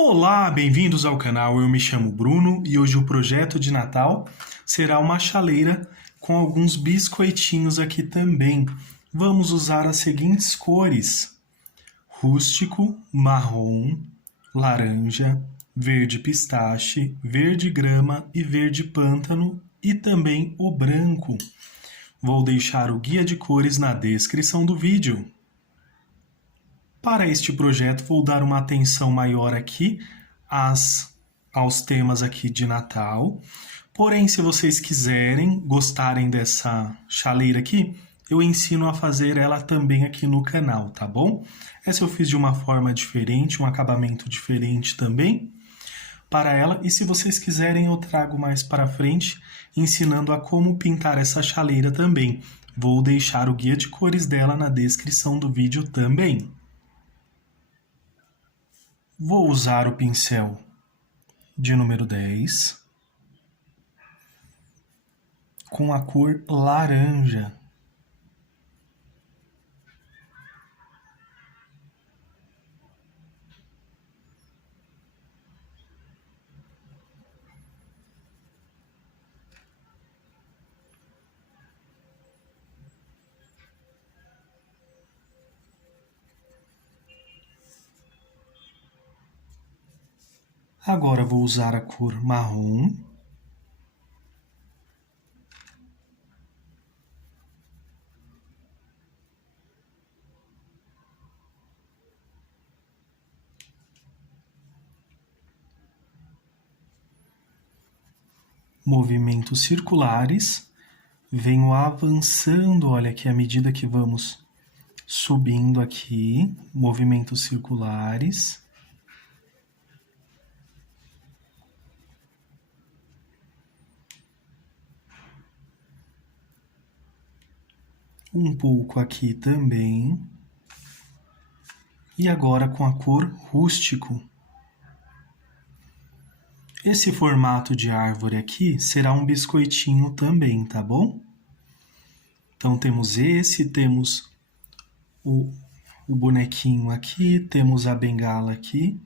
Olá, bem-vindos ao canal. Eu me chamo Bruno e hoje o projeto de Natal será uma chaleira com alguns biscoitinhos aqui também. Vamos usar as seguintes cores: rústico, marrom, laranja, verde pistache, verde grama e verde pântano e também o branco. Vou deixar o guia de cores na descrição do vídeo. Para este projeto, vou dar uma atenção maior aqui aos temas aqui de Natal. Porém, se vocês quiserem, gostarem dessa chaleira aqui, eu ensino a fazer ela também aqui no canal, tá bom? Essa eu fiz de uma forma diferente, um acabamento diferente também para ela. E se vocês quiserem, eu trago mais para frente, ensinando a como pintar essa chaleira também. Vou deixar o guia de cores dela na descrição do vídeo também. Vou usar o pincel de número 10 com a cor laranja. Agora vou usar a cor marrom. Movimentos circulares. Venho avançando, olha aqui, à medida que vamos subindo aqui, movimentos circulares. Um pouco aqui também. E agora com a cor rústico. Esse formato de árvore aqui será um biscoitinho também, tá bom? Então temos o bonequinho aqui, temos a bengala aqui.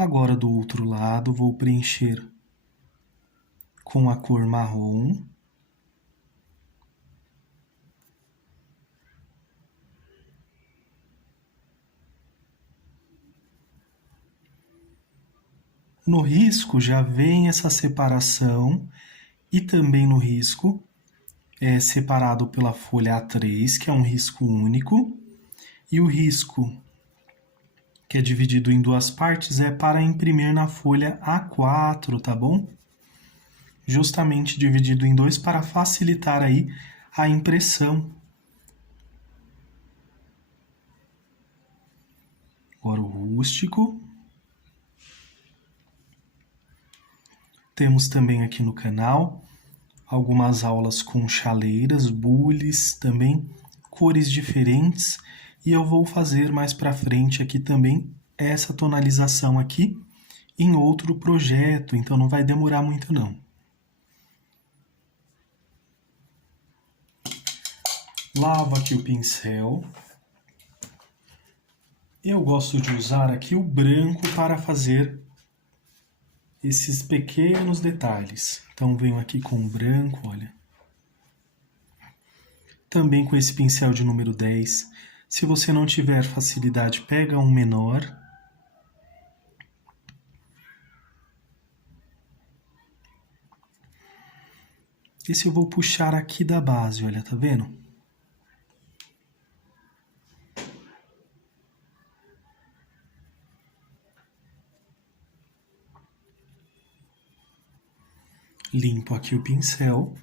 Agora do outro lado vou preencher com a cor marrom. No risco já vem essa separação e também no risco é separado pela folha A3, que é um risco único, e o risco que é dividido em duas partes é para imprimir na folha A4, tá bom? Justamente dividido em dois para facilitar aí a impressão. Agora o rústico. Temos também aqui no canal algumas aulas com chaleiras, bules, também cores diferentes. E eu vou fazer mais para frente aqui também essa tonalização aqui em outro projeto, então não vai demorar muito não. Lavo aqui o pincel. Eu gosto de usar aqui o branco para fazer esses pequenos detalhes. Então venho aqui com o branco, olha. Também com esse pincel de número 10. Se você não tiver facilidade, pega um menor. Esse eu vou puxar aqui da base, olha, tá vendo? Limpo aqui o pincel.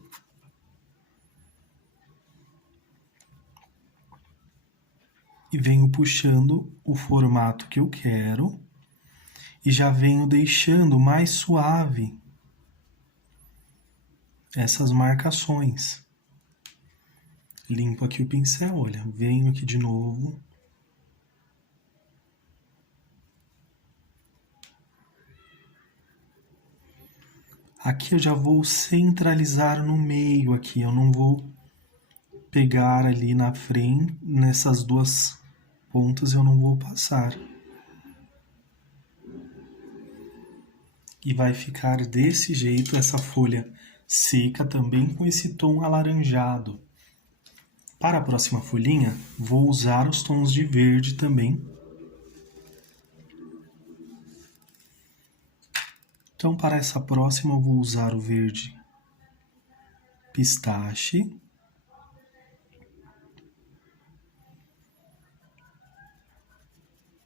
E venho puxando o formato que eu quero. E já venho deixando mais suave essas marcações. Limpo aqui o pincel, olha, venho aqui de novo. Aqui eu já vou centralizar no meio aqui, eu não vou pegar ali na frente, nessas duas pontas eu não vou passar. E vai ficar desse jeito essa folha seca também com esse tom alaranjado. Para a próxima folhinha, vou usar os tons de verde também. Então, para essa próxima, eu vou usar o verde pistache.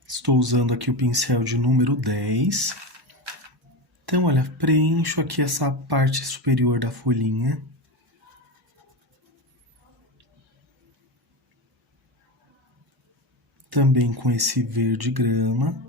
Estou usando aqui o pincel de número 10. Então, olha, preencho aqui essa parte superior da folhinha. Também com esse verde grama.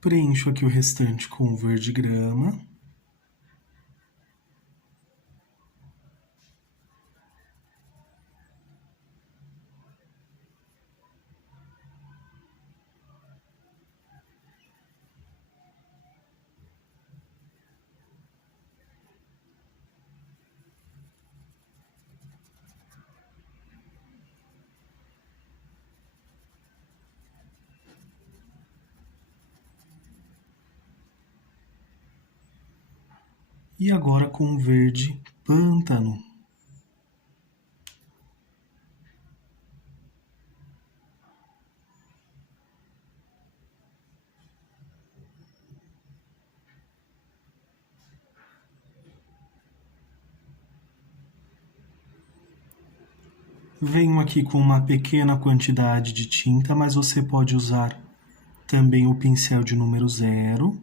Preencho aqui o restante com o verde grama. E agora com o verde pântano. Venho aqui com uma pequena quantidade de tinta, mas você pode usar também o pincel de número 0.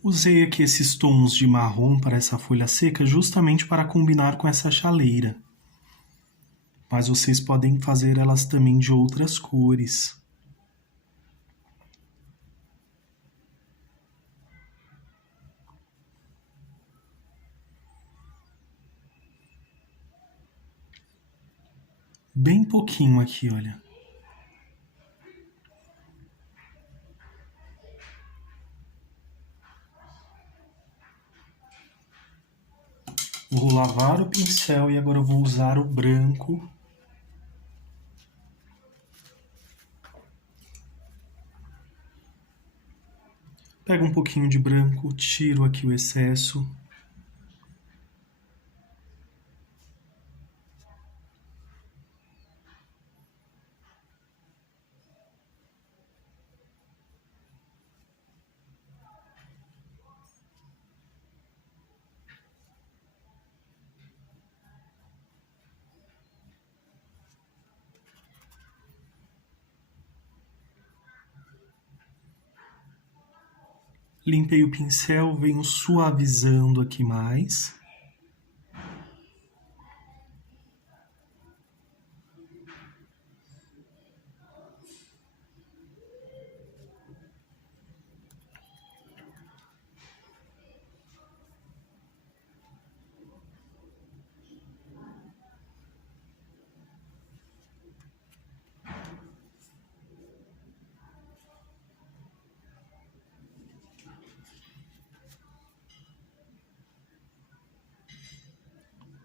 Usei aqui esses tons de marrom para essa folha seca justamente para combinar com essa chaleira. Mas vocês podem fazer elas também de outras cores. Bem pouquinho aqui, olha. Vou lavar o pincel e agora eu vou usar o branco. Pego um pouquinho de branco, tiro aqui o excesso. Limpei o pincel, venho suavizando aqui mais.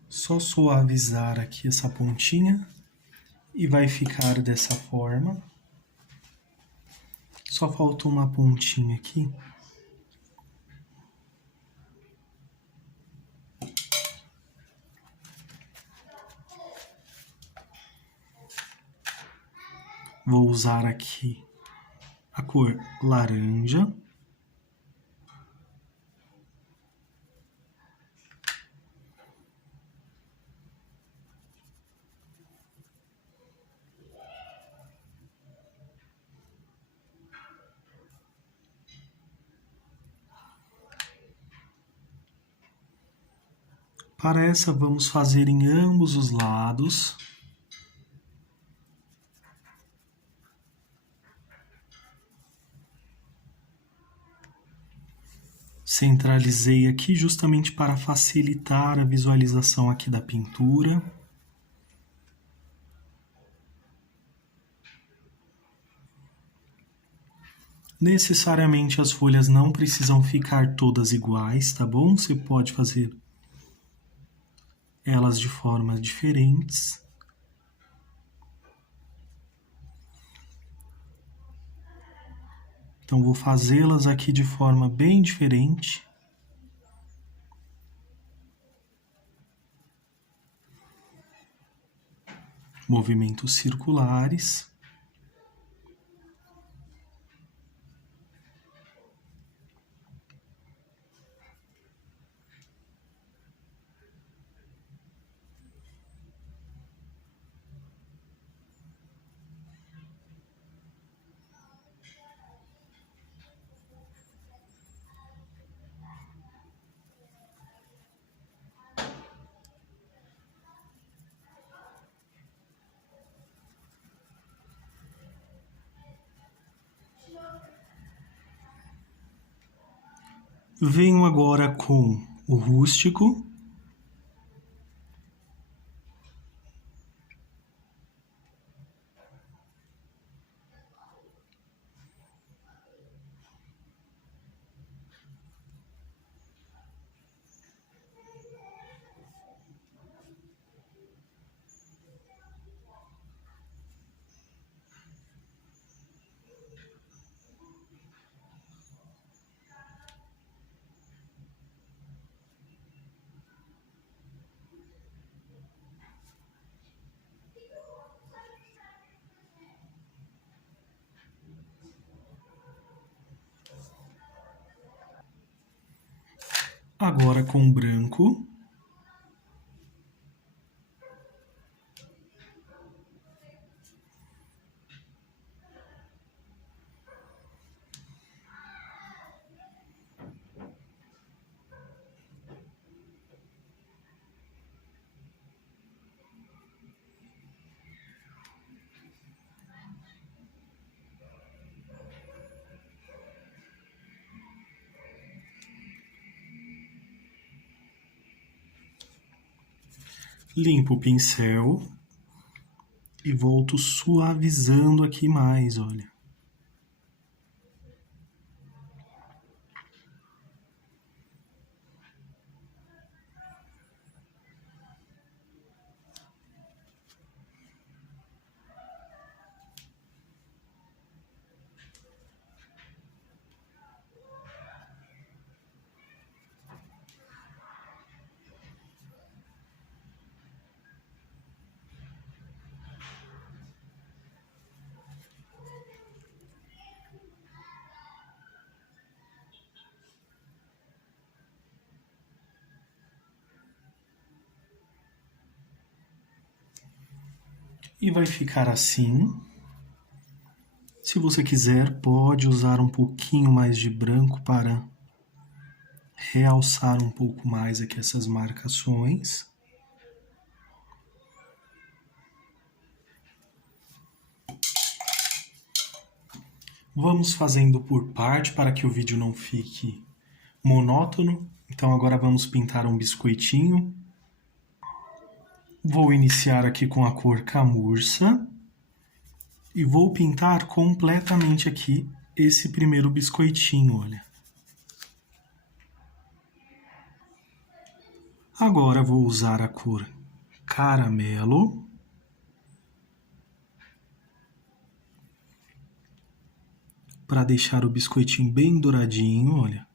Só suavizar aqui essa pontinha e vai ficar dessa forma. Só faltou uma pontinha aqui. Vou usar aqui a cor laranja. Para essa, vamos fazer em ambos os lados. Centralizei aqui justamente para facilitar a visualização aqui da pintura. Necessariamente as folhas não precisam ficar todas iguais, tá bom? Você pode fazer elas de formas diferentes. Então, vou fazê-las aqui de forma bem diferente. Movimentos circulares. Venho agora com o rústico. Agora com o branco. Limpo o pincel e volto suavizando aqui mais, olha. E vai ficar assim. Se você quiser, pode usar um pouquinho mais de branco para realçar um pouco mais aqui essas marcações. Vamos fazendo por parte para que o vídeo não fique monótono. Então agora vamos pintar um biscoitinho. Vou iniciar aqui com a cor camurça e vou pintar completamente aqui esse primeiro biscoitinho, olha. Agora vou usar a cor caramelo. Para deixar o biscoitinho bem douradinho, olha.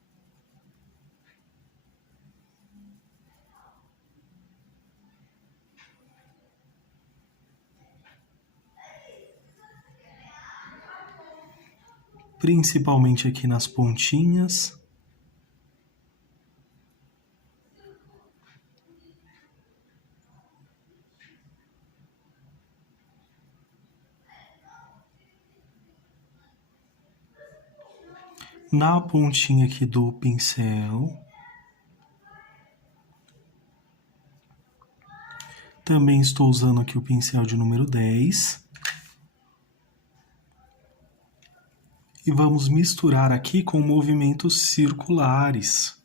Principalmente aqui nas pontinhas. Na pontinha aqui do pincel. Também estou usando aqui o pincel de número 10. E vamos misturar aqui com movimentos circulares.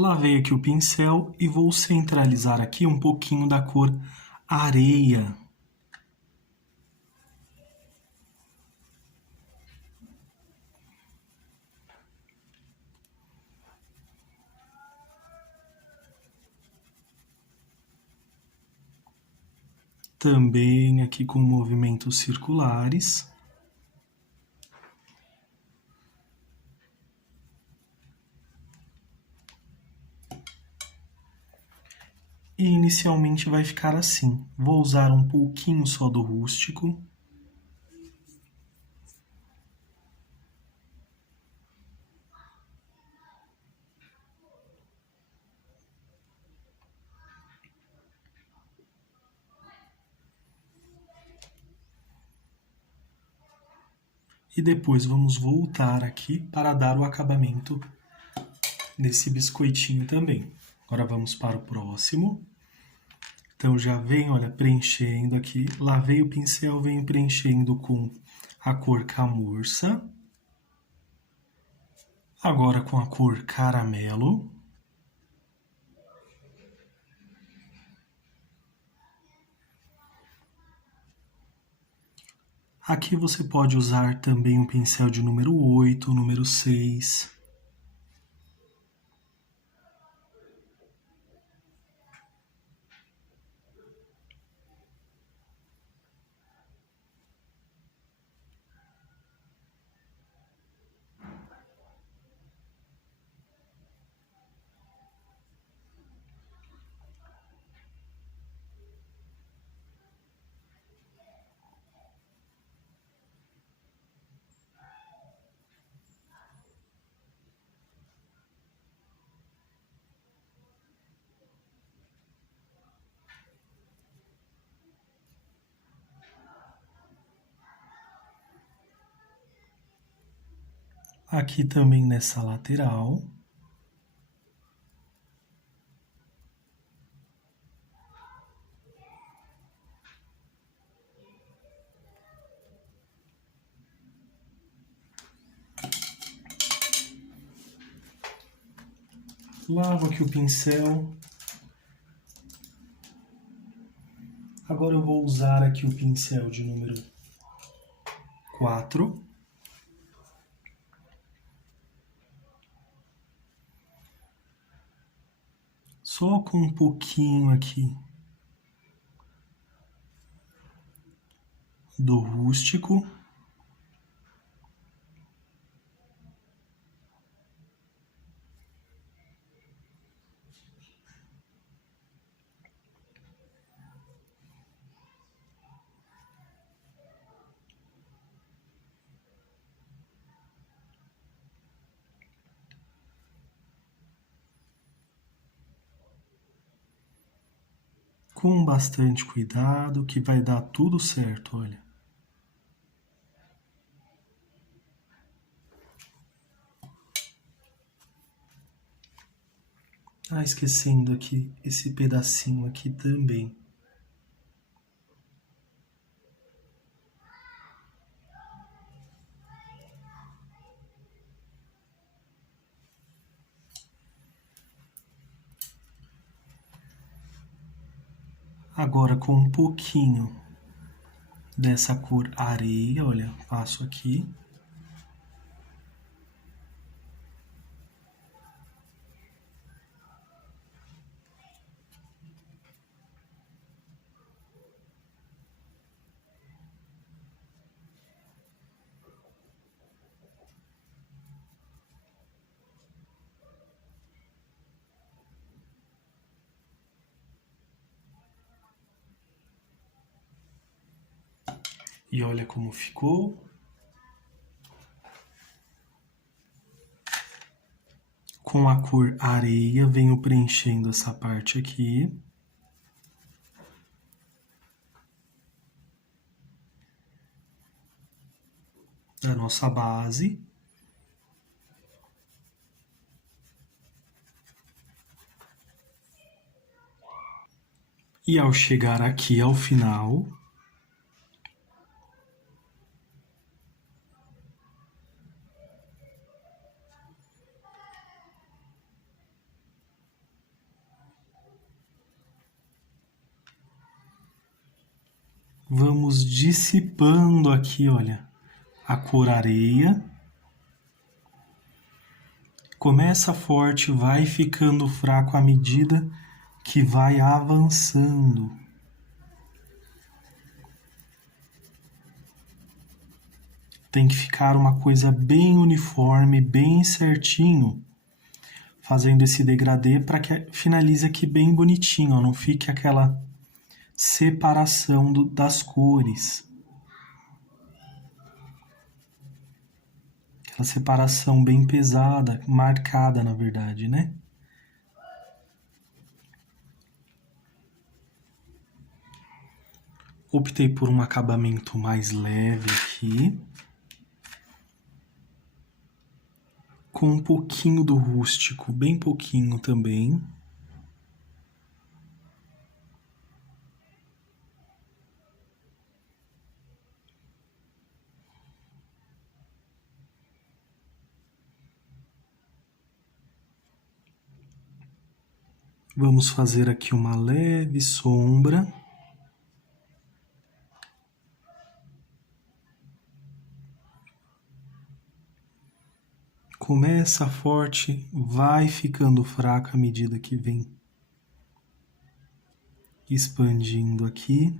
Lavei aqui o pincel e vou centralizar aqui um pouquinho da cor areia. Também aqui com movimentos circulares. E inicialmente vai ficar assim. Vou usar um pouquinho só do rústico. E depois vamos voltar aqui para dar o acabamento desse biscoitinho também. Agora vamos para o próximo. Então já venho, olha, preenchendo aqui. Lavei o pincel, venho preenchendo com a cor camurça. Agora com a cor caramelo. Aqui você pode usar também um pincel de número 8, número 6. Aqui também nessa lateral. Lavo aqui o pincel. Agora eu vou usar aqui o pincel de número 4. Só com um pouquinho aqui do rústico. Com bastante cuidado, que vai dar tudo certo, olha. Ah, esquecendo aqui esse pedacinho aqui também. Agora com um pouquinho dessa cor areia, olha, passo aqui. E olha como ficou. Com a cor areia, venho preenchendo essa parte aqui. Da nossa base. E ao chegar aqui ao final, vamos dissipando aqui, olha, a cor areia. Começa forte, vai ficando fraco à medida que vai avançando. Tem que ficar uma coisa bem uniforme, bem certinho, fazendo esse degradê para que finalize aqui bem bonitinho, ó, não fique aquela separação das cores. Aquela separação bem pesada, marcada na verdade, né? Optei por um acabamento mais leve aqui. Com um pouquinho do rústico, bem pouquinho também. Vamos fazer aqui uma leve sombra. Começa forte, vai ficando fraco à medida que vem expandindo aqui.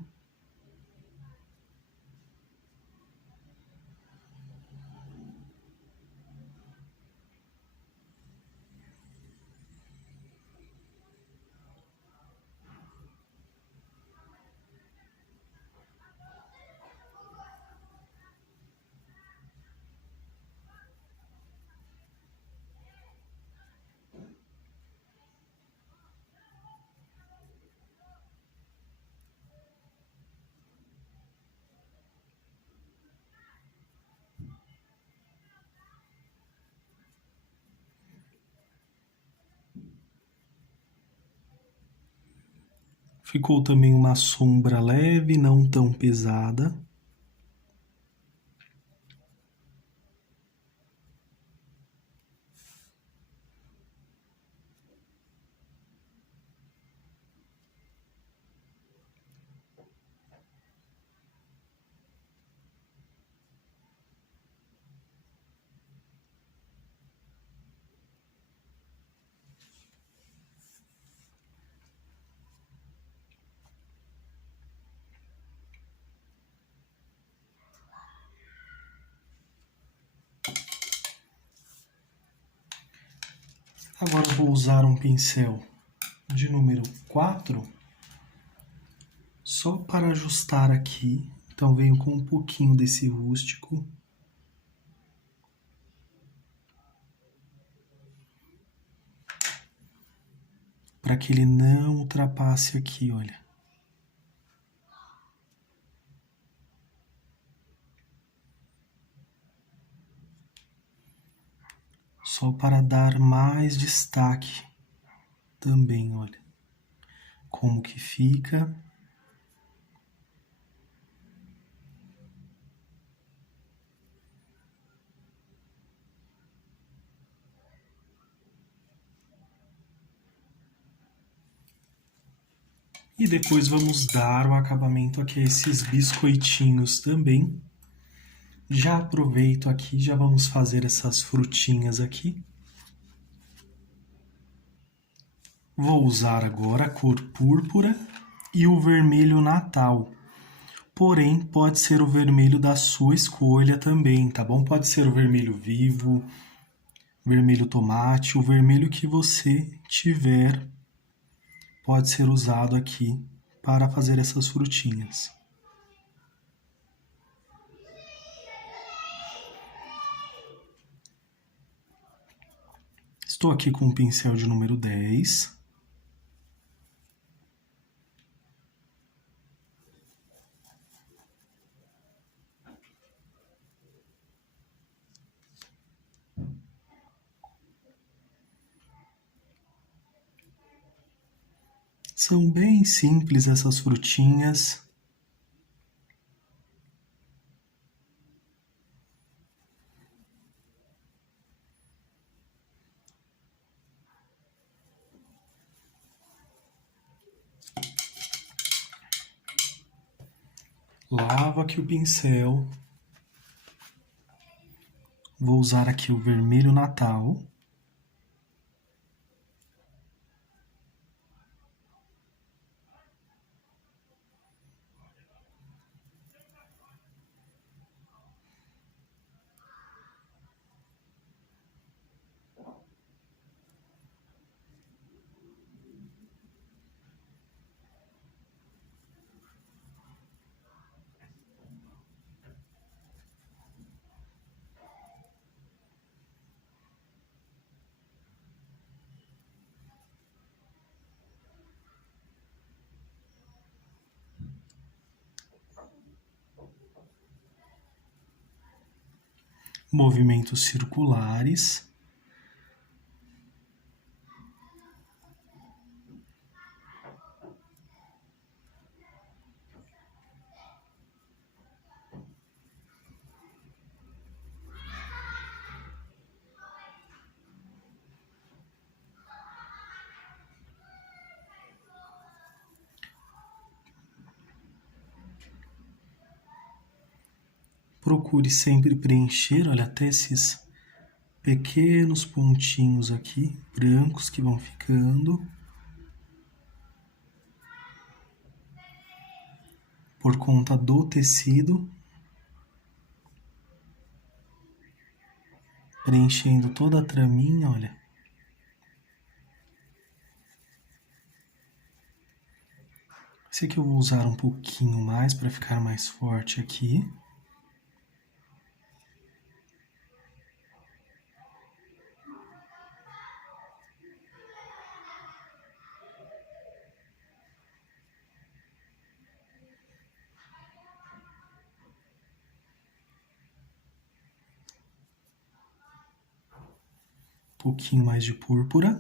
Ficou também uma sombra leve, não tão pesada. Agora vou usar um pincel de número 4, só para ajustar aqui. Então venho com um pouquinho desse rústico. Para que ele não ultrapasse aqui, olha. Só para dar mais destaque também, olha. Como que fica. E depois vamos dar o acabamento aqui a esses biscoitinhos também. Já aproveito aqui, já vamos fazer essas frutinhas aqui. Vou usar agora a cor púrpura e o vermelho Natal. Porém, pode ser o vermelho da sua escolha também, tá bom? Pode ser o vermelho vivo, vermelho tomate, o vermelho que você tiver pode ser usado aqui para fazer essas frutinhas. Estou aqui com o pincel de número 10. São bem simples essas frutinhas. Lavo aqui o pincel. Vou usar aqui o vermelho Natal. Movimentos circulares. Procure sempre preencher, olha, até esses pequenos pontinhos aqui, brancos que vão ficando. Por conta do tecido. Preenchendo toda a traminha, olha. Esse aqui eu vou usar um pouquinho mais para ficar mais forte aqui. Um pouquinho mais de púrpura.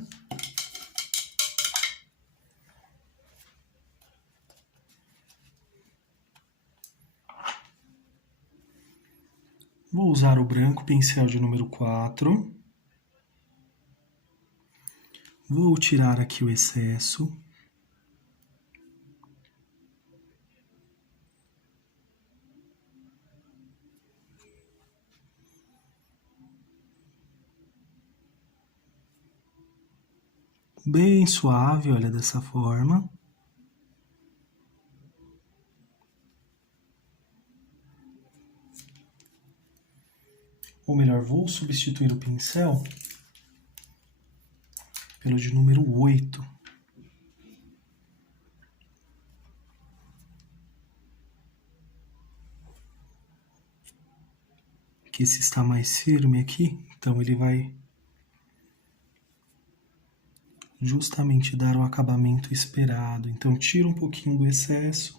Vou usar o branco, pincel de número 4. Vou tirar aqui o excesso. Bem suave, olha, dessa forma. Ou melhor, vou substituir o pincel pelo de número 8. Que esse está mais firme aqui, então ele vai justamente dar o acabamento esperado. Então tira um pouquinho do excesso.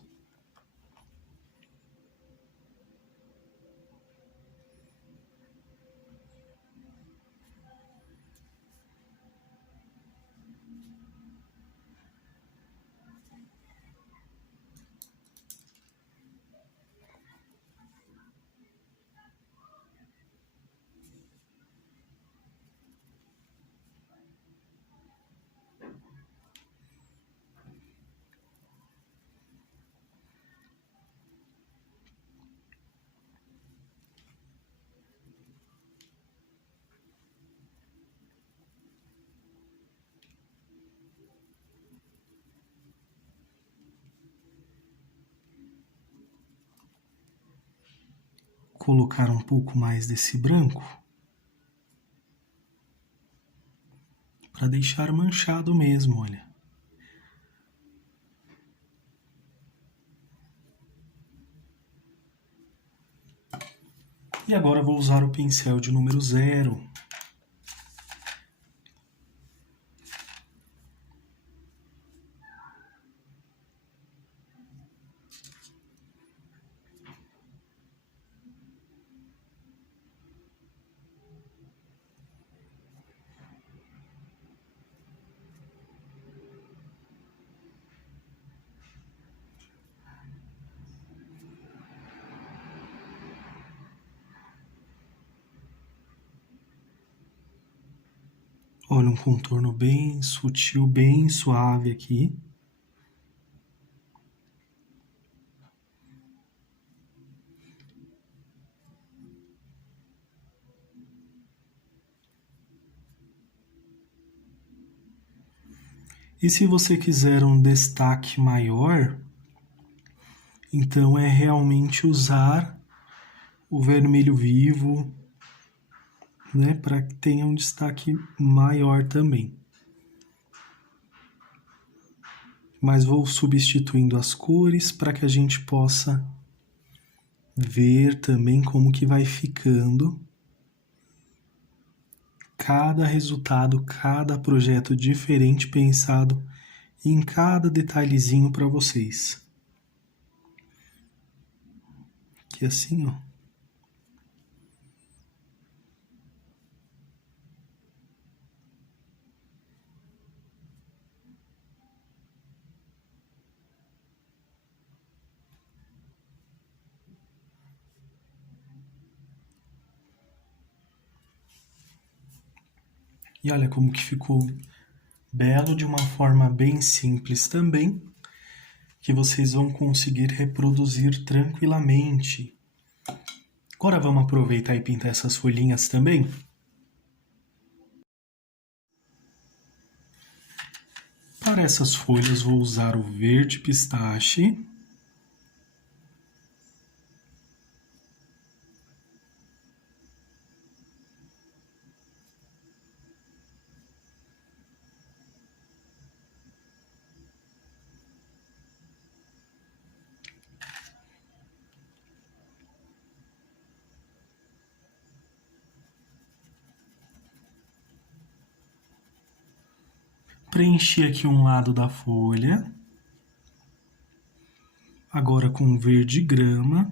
colocar um pouco mais desse branco para deixar manchado mesmo, olha. E agora eu vou usar o pincel de número 0. Olha, um contorno bem sutil, bem suave aqui. E se você quiser um destaque maior, então é realmente usar o vermelho vivo, né, para que tenha um destaque maior também. Mas vou substituindo as cores para que a gente possa ver também como que vai ficando cada resultado, cada projeto diferente pensado em cada detalhezinho para vocês. Que assim, ó. E olha como que ficou belo de uma forma bem simples também, que vocês vão conseguir reproduzir tranquilamente. Agora vamos aproveitar e pintar essas folhinhas também? Para essas folhas vou usar o verde pistache. Preenchi aqui um lado da folha. Agora com verde grama.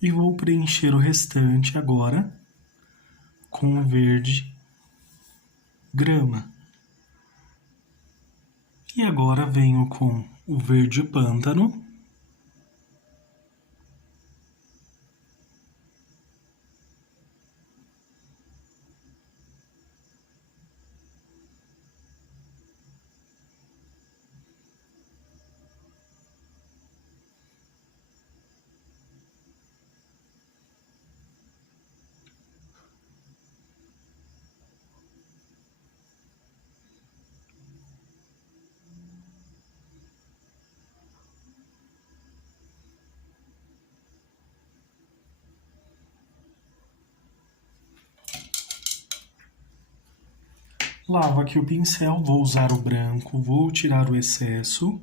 E vou preencher o restante agora com o verde grama. E agora venho com o verde pântano. Lavo aqui o pincel, vou usar o branco, vou tirar o excesso.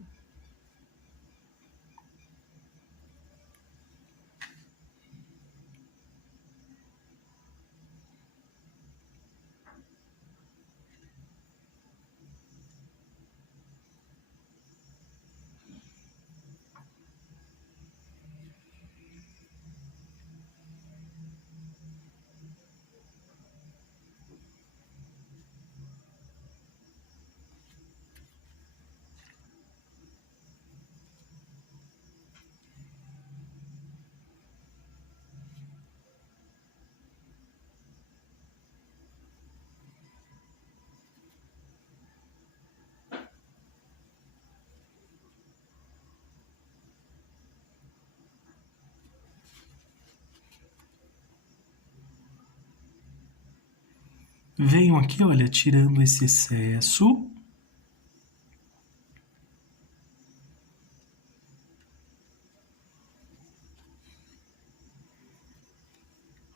Venho aqui, olha, tirando esse excesso.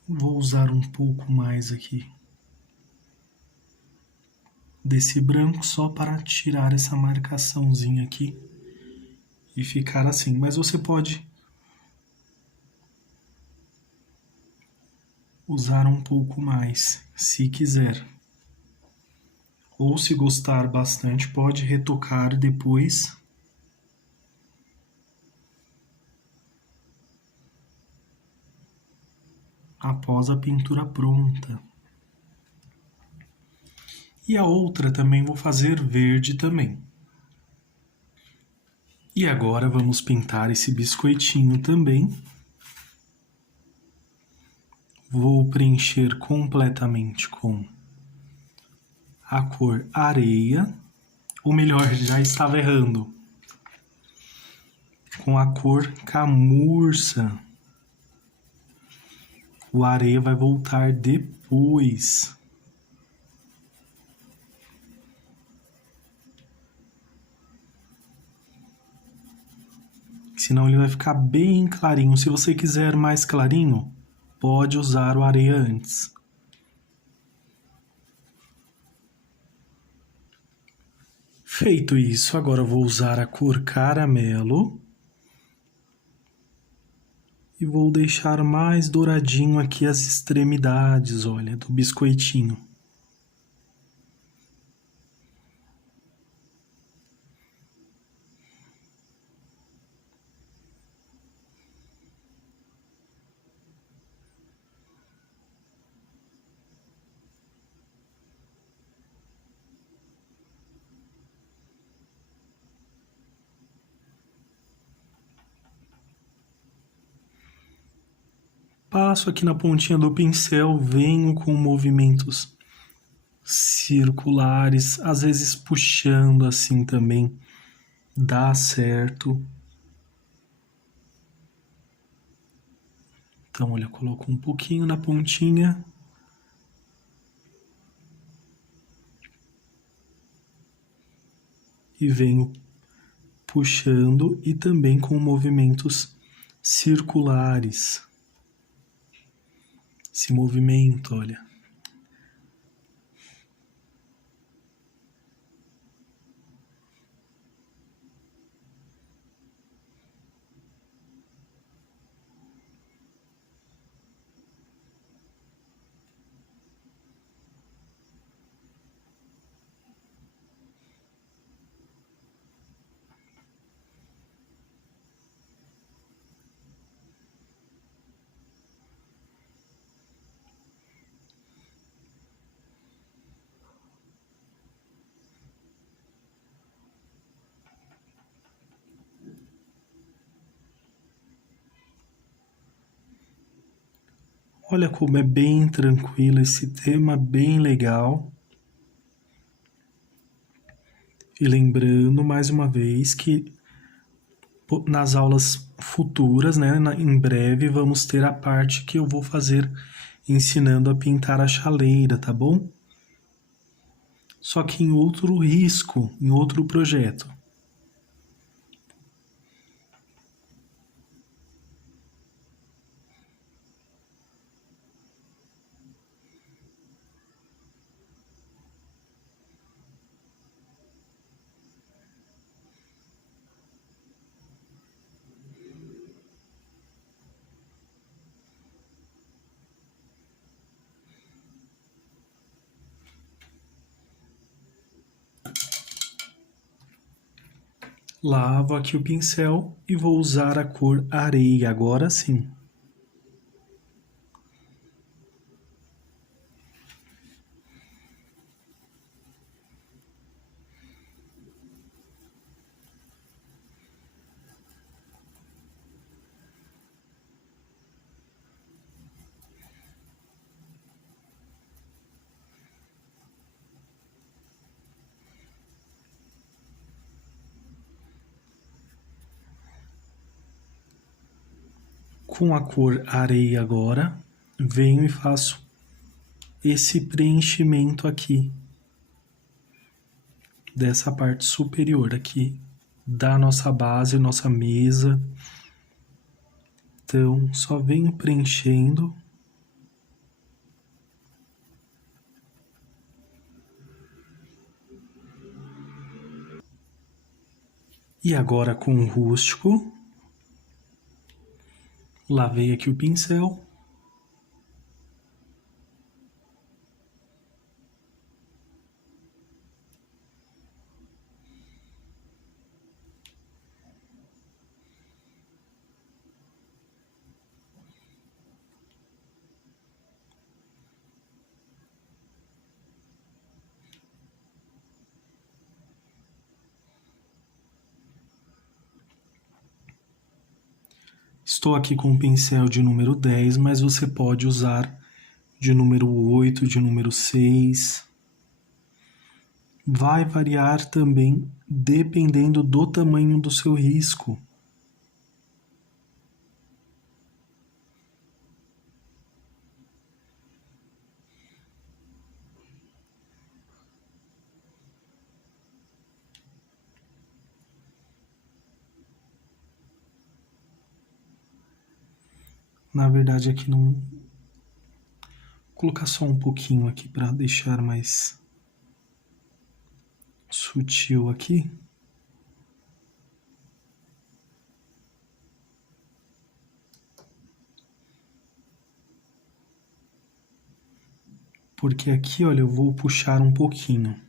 Vou usar um pouco mais aqui desse branco só para tirar essa marcaçãozinha aqui e ficar assim. Mas você pode usar um pouco mais, se quiser. Ou se gostar bastante, pode retocar depois. Após a pintura pronta. E a outra também vou fazer verde também. E agora vamos pintar esse biscoitinho também. Vou preencher completamente com a cor areia. Ou melhor, já estava errando. Com a cor camurça. O areia vai voltar depois. Senão ele vai ficar bem clarinho. Se você quiser mais clarinho, pode usar o areia antes. Feito isso, agora eu vou usar a cor caramelo. E vou deixar mais douradinho aqui as extremidades, olha, do biscoitinho. Passo aqui na pontinha do pincel, venho com movimentos circulares, às vezes puxando assim também, dá certo. Então, olha, coloco um pouquinho na pontinha. E venho puxando e também com movimentos circulares. Esse movimento, olha. Olha como é bem tranquilo esse tema, bem legal. E lembrando mais uma vez que nas aulas futuras, né, em breve, vamos ter a parte que eu vou fazer ensinando a pintar a chaleira, tá bom? Só que em outro risco, em outro projeto. Lavo aqui o pincel e vou usar a cor areia, agora sim. Com a cor areia agora, venho e faço esse preenchimento aqui, dessa parte superior aqui, da nossa base, nossa mesa. Então, só venho preenchendo. E agora com o rústico, lavei aqui o pincel. Estou aqui com o pincel de número 10, mas você pode usar de número 8, de número 6. Vai variar também dependendo do tamanho do seu risco. Na verdade, aqui não... Vou colocar só um pouquinho aqui para deixar mais sutil aqui. Porque aqui, olha, eu vou puxar um pouquinho.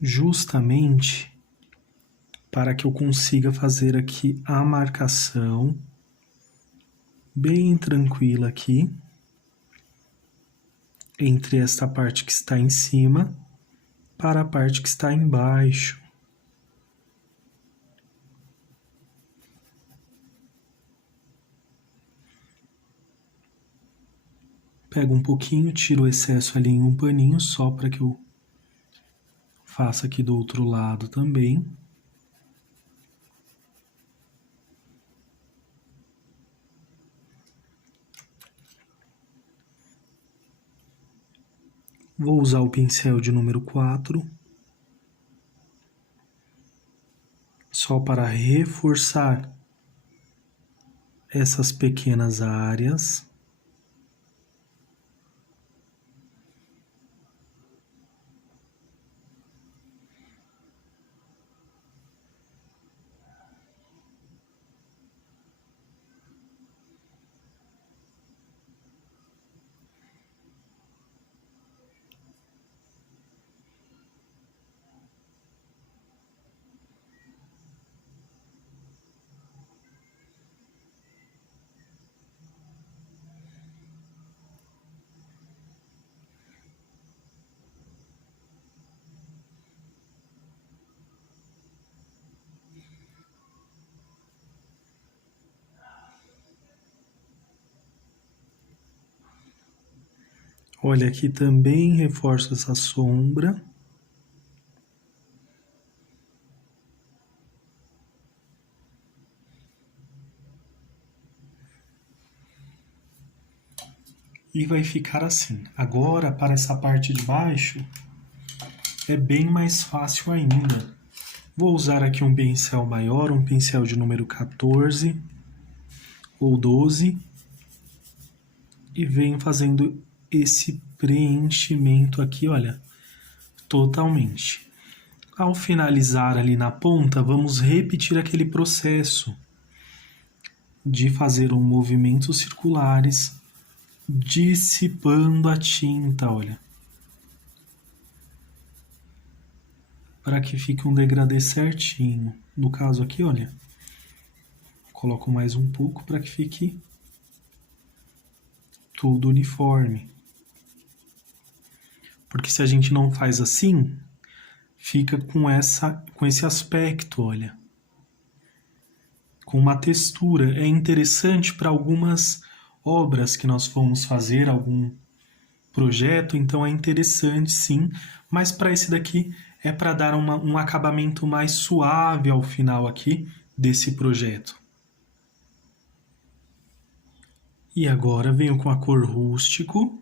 Justamente para que eu consiga fazer aqui a marcação bem tranquila aqui, entre esta parte que está em cima para a parte que está embaixo. Pego um pouquinho, tiro o excesso ali em um paninho, só para que eu faça aqui do outro lado também. Vou usar o pincel de número 4, só para reforçar essas pequenas áreas. Olha, aqui também reforço essa sombra. E vai ficar assim. Agora, para essa parte de baixo, é bem mais fácil ainda. Vou usar aqui um pincel maior, um pincel de número 14 ou 12. E venho fazendo esse preenchimento aqui, olha, totalmente. Ao finalizar ali na ponta, vamos repetir aquele processo de fazer movimentos circulares, dissipando a tinta, olha. Para que fique um degradê certinho. No caso aqui, olha, coloco mais um pouco para que fique tudo uniforme. Porque se a gente não faz assim, fica com esse aspecto, olha. Com uma textura. É interessante para algumas obras que nós fomos fazer, algum projeto, então é interessante sim, mas para esse daqui é para dar um acabamento mais suave ao final aqui desse projeto. E agora venho com a cor rústico.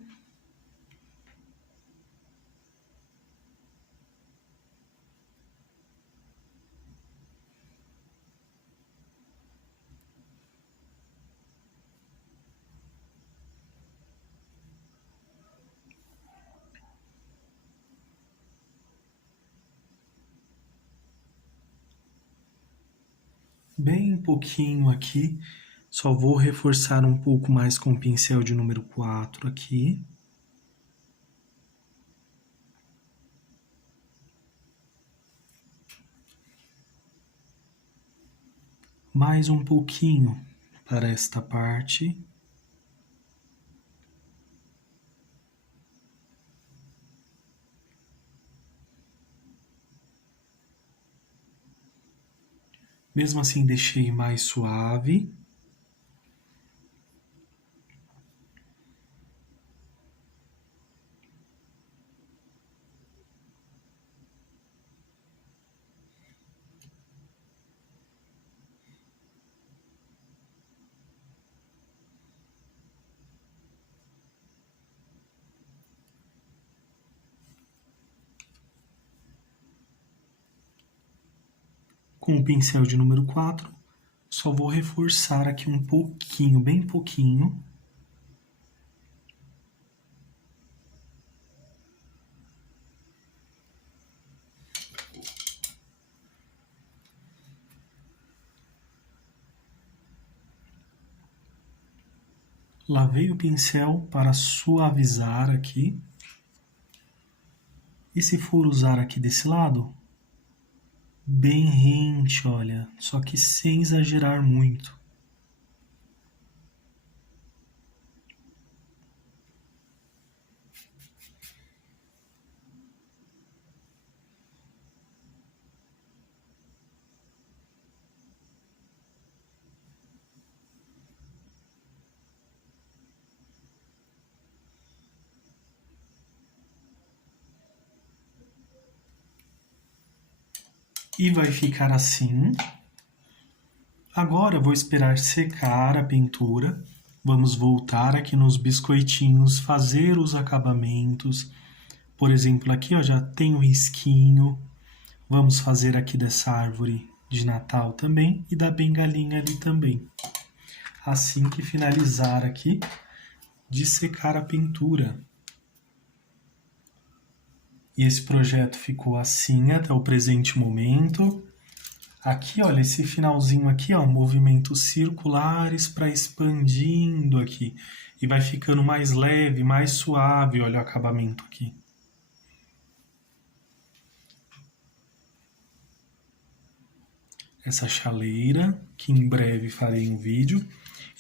Bem pouquinho aqui. Só vou reforçar um pouco mais com o pincel de número 4 aqui. Mais um pouquinho para esta parte. Mesmo assim, deixei mais suave. Com o pincel de número 4, só vou reforçar aqui um pouquinho, bem pouquinho. Lavei o pincel para suavizar aqui. E se for usar aqui desse lado, bem rente, olha, só que sem exagerar muito. E vai ficar assim. Agora eu vou esperar secar a pintura. Vamos voltar aqui nos biscoitinhos, fazer os acabamentos. Por exemplo, aqui ó, já tem o risquinho. Vamos fazer aqui dessa árvore de Natal também e da bengalinha ali também. Assim que finalizar aqui de secar a pintura. E esse projeto ficou assim até o presente momento. Aqui, olha, esse finalzinho aqui, ó, movimentos circulares para expandindo aqui. E vai ficando mais leve, mais suave, olha o acabamento aqui. Essa chaleira, que em breve farei um vídeo.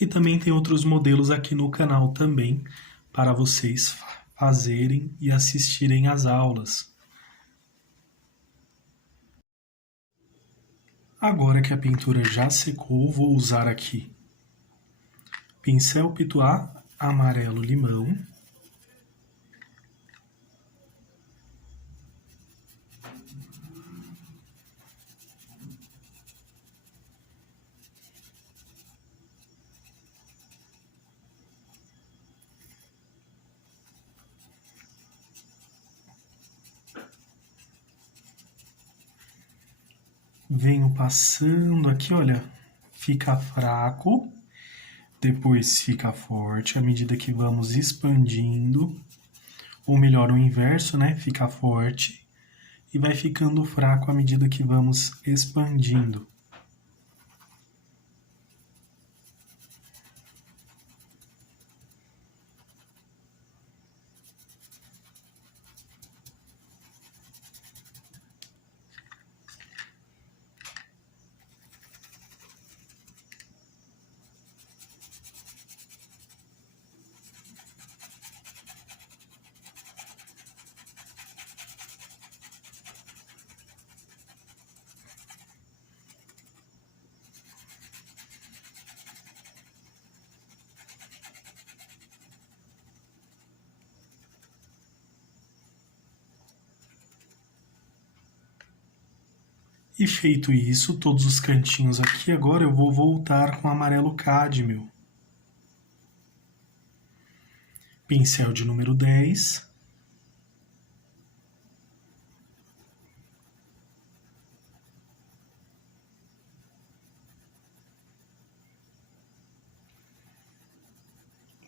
E também tem outros modelos aqui no canal também, para vocês fazerem e assistirem às aulas. Agora que a pintura já secou, vou usar aqui pincel pituá amarelo limão. Venho passando aqui, olha, fica fraco, depois fica forte à medida que vamos expandindo, ou melhor, o inverso, né? Fica forte e vai ficando fraco à medida que vamos expandindo. E feito isso, todos os cantinhos aqui, agora eu vou voltar com amarelo cádmio. pincel de número 10.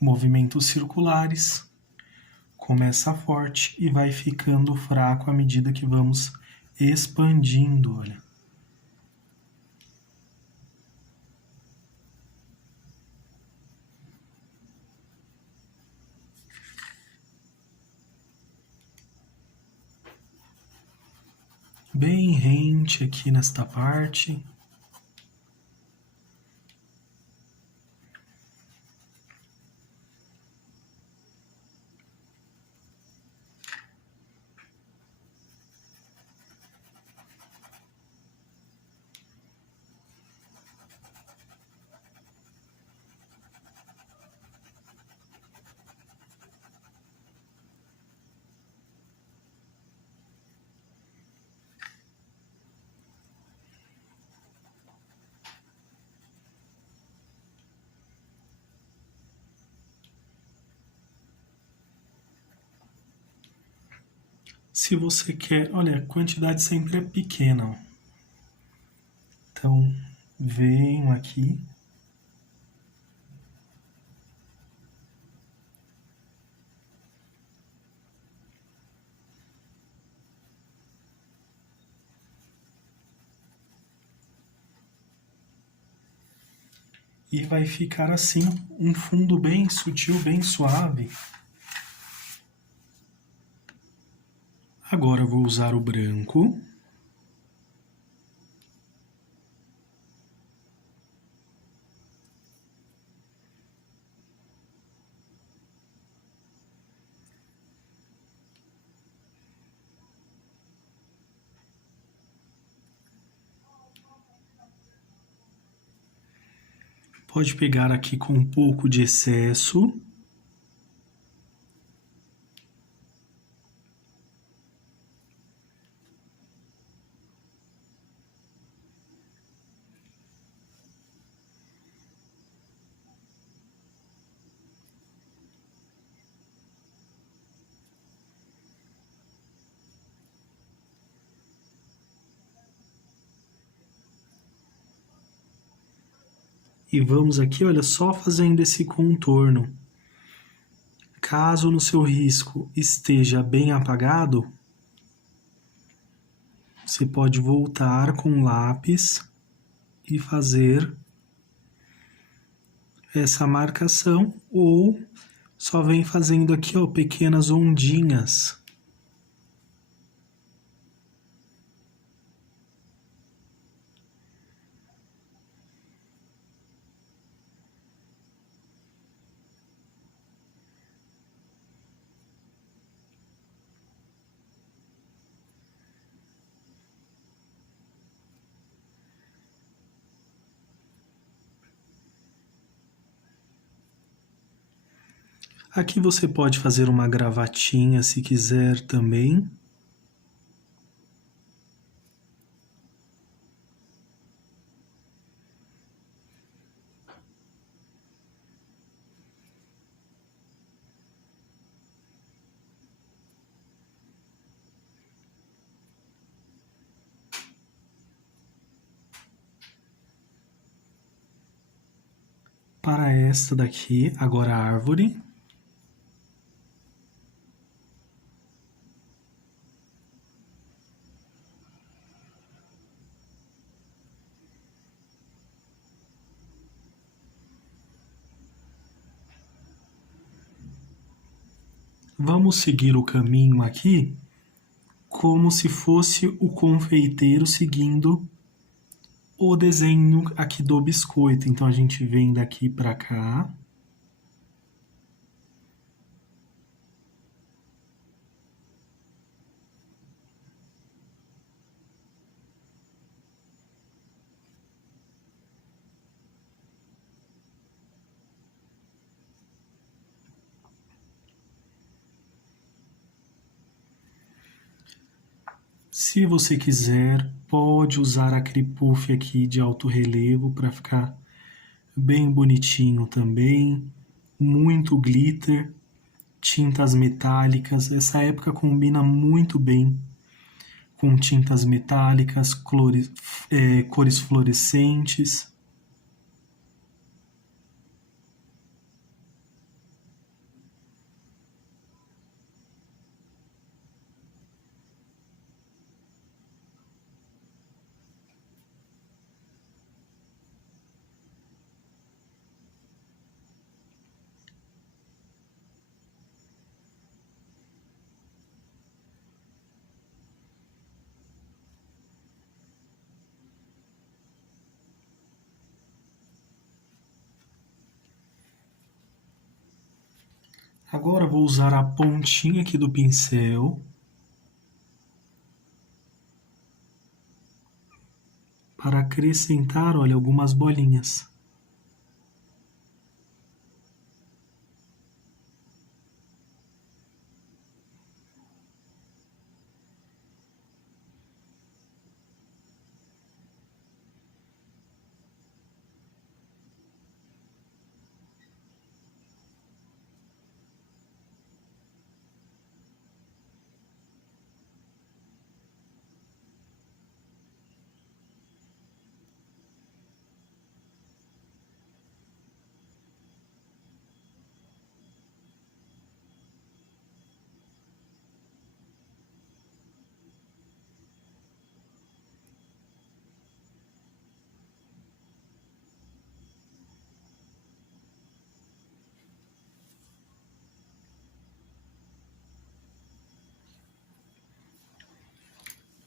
Movimentos circulares. Começa forte e vai ficando fraco à medida que vamos expandindo, olha. Bem rente aqui nesta parte. Se você quer, olha, a quantidade sempre é pequena, ó. Então, venho aqui. E vai ficar assim, um fundo bem sutil, bem suave. Agora eu vou usar o branco. Pode pegar aqui com um pouco de excesso. E vamos aqui, olha, só fazendo esse contorno. Caso no seu risco esteja bem apagado, você pode voltar com o lápis e fazer essa marcação, ou só vem fazendo aqui, ó, pequenas ondinhas. Aqui você pode fazer uma gravatinha se quiser também. Para esta daqui, agora a árvore. Vamos seguir o caminho aqui como se fosse o confeiteiro seguindo o desenho aqui do biscoito. Então a gente vem daqui para cá. Se você quiser, pode usar a cripuff aqui de alto relevo para ficar bem bonitinho também. Muito glitter. tintas metálicas. Essa época combina muito bem com tintas metálicas, cores fluorescentes. Agora vou usar a pontinha aqui do pincel para acrescentar, olha, algumas bolinhas.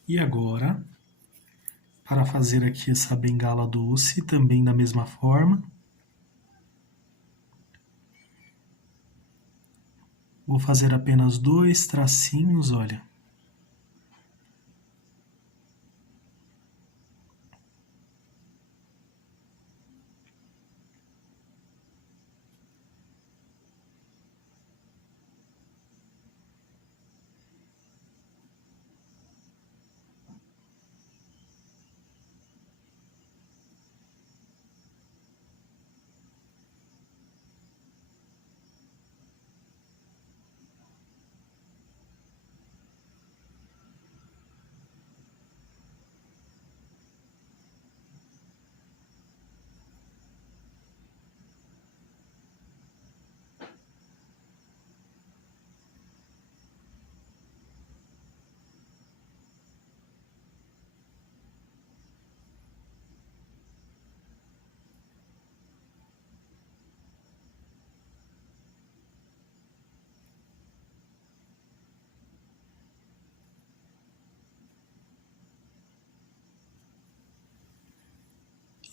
E agora, para fazer aqui essa bengala doce, também da mesma forma, vou fazer apenas 2 tracinhos, olha.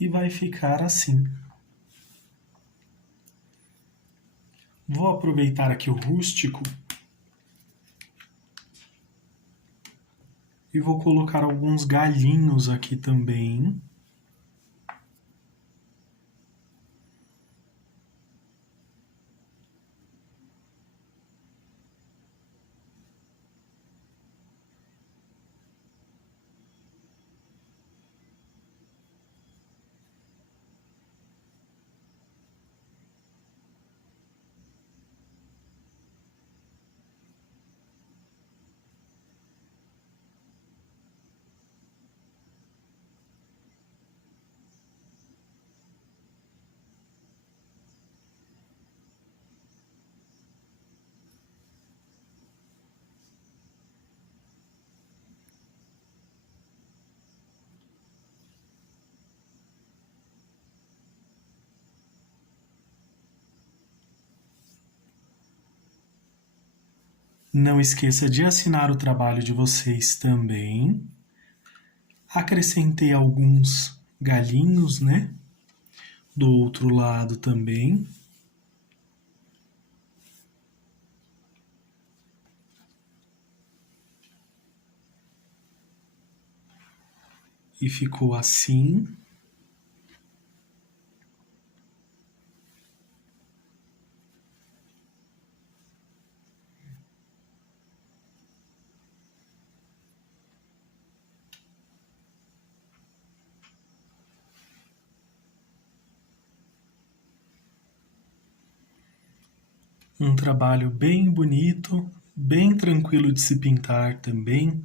E vai ficar assim. Vou aproveitar aqui o rústico e vou colocar alguns galhinhos aqui também. Não esqueça de assinar o trabalho de vocês também. Acrescentei alguns galinhos, né? Do outro lado também. E ficou assim. Um trabalho bem bonito, bem tranquilo de se pintar também.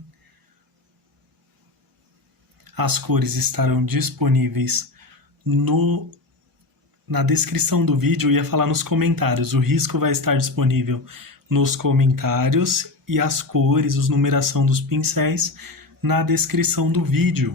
As cores estarão disponíveis na descrição do vídeo. Eu ia falar nos comentários. O risco vai estar disponível nos comentários e as cores, a numeração dos pincéis na descrição do vídeo.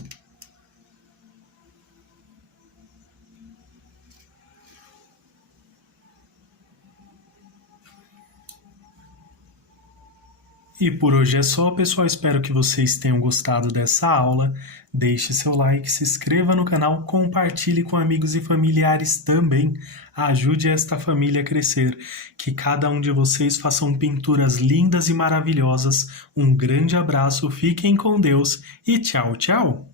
E por hoje é só, pessoal. Espero que vocês tenham gostado dessa aula. Deixe seu like, se inscreva no canal, compartilhe com amigos e familiares também. Ajude esta família a crescer. Que cada um de vocês façam pinturas lindas e maravilhosas. Um grande abraço, fiquem com Deus e tchau, tchau!